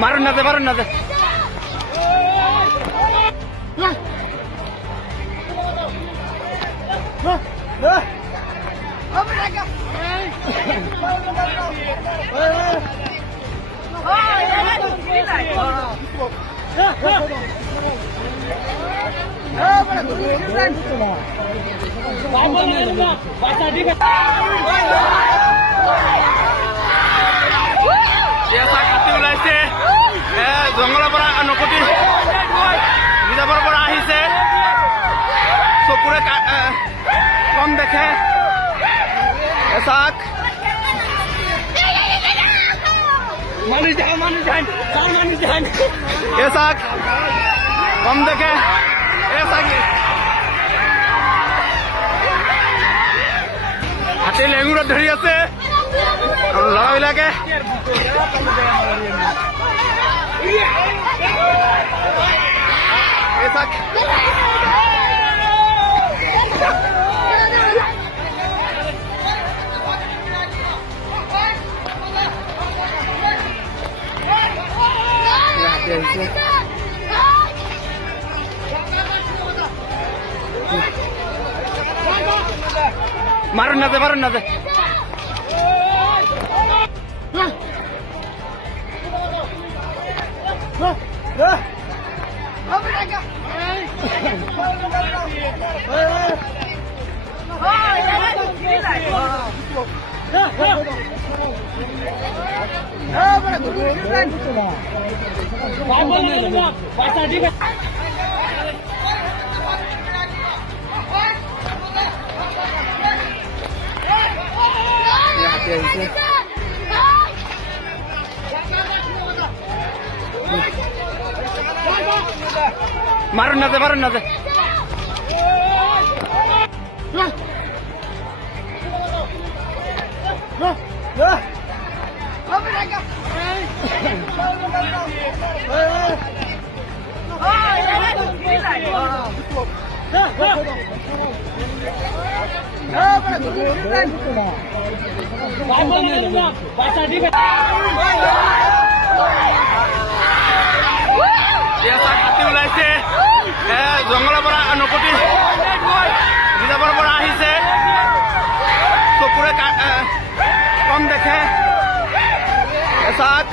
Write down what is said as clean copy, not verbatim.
মারুন না দে, মারুন না দে। হাতী ওলাইছে জংঘলৰ পৰা নকটি ৰিজাৰ্ভৰ পৰা আহিছে চকুৰে কম দেখে এচাক এচাক কম দেখে এচাক হাতী লেঙুৰত ধৰি আছে আৰু ল'ৰাবিলাকে এচাক মারুন না দে, মারুন না দে। মারুন না দে, মারুন না দে। হাতী ওলাইছে জংঘলৰ পৰা নকটি ৰিজাৰ্ভৰ পৰা আহিছে চকুৰে কম দেখে এচাক